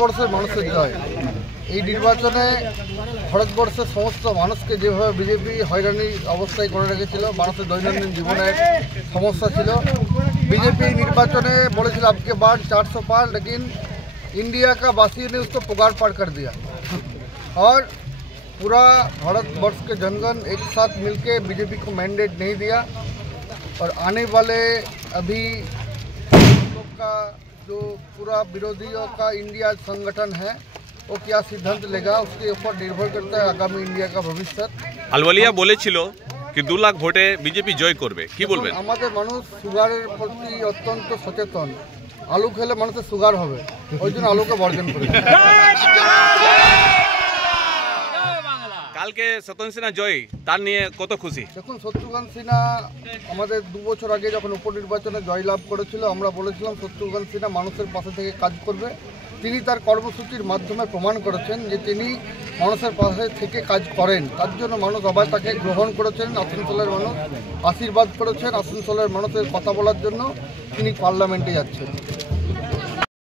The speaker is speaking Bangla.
ভারতবর্ষের মানুষের জয়। এই নির্বাচনে ভারতবর্ষের সমস্ত মানুষকে যেভাবে বিজেপি হয়রানির অবস্থায় করে রেখেছিল, মানুষের দৈনন্দিন জীবনের সমস্যা ছিল, बीजेपी निर्वाचन में बोले अब के बाद 400 पार, लेकिन इंडिया का वासी ने उसको पुकार पार कर दिया और पूरा भारतवर्ष के जनगण एक साथ मिलके बीजेपी को मैंडेट नहीं दिया। और आने वाले अभी का जो पूरा विरोधियों का इंडिया संगठन है वो क्या सिद्धांत लेगा उसके ऊपर निर्भर करता है आगामी इंडिया का भविष्य। আলওয়ালিয়া বলেছিল कि 2 লাখ ভোটে বিজেপি জয় করবে, কি বলবেন? আমাদের মানুষ সুগারের প্রতি অত্যন্ত সচেতন, আলু খেলে মানুষের সুগার হবে, ওই জন্য আলুকে বর্জন করে। কালকে শত্রুঘ্ন সিনহা জয়, তার নিয়ে কত খুশি? দেখুন, শত্রুঘ্ন সিনহা আমাদের 2 বছর আগে যখন উপনির্বাচনে জয়লাভ করেছিল, আমরা বলেছিলাম শত্রুঘ্ন সিনহা মানুষের পাশে থেকে কাজ করবে। তিনি তার কর্মসূচির মাধ্যমে প্রমাণ করেছেন যে তিনি মানুষের পাশে থেকে কাজ করেন। তার জন্য মানুষ আবার তাকে গ্রহণ করেছেন, আসানসোলের মানুষ আশীর্বাদ করেছেন, আসানসোলের মানুষের কথা বলার জন্য তিনি পার্লামেন্টে যাচ্ছেন।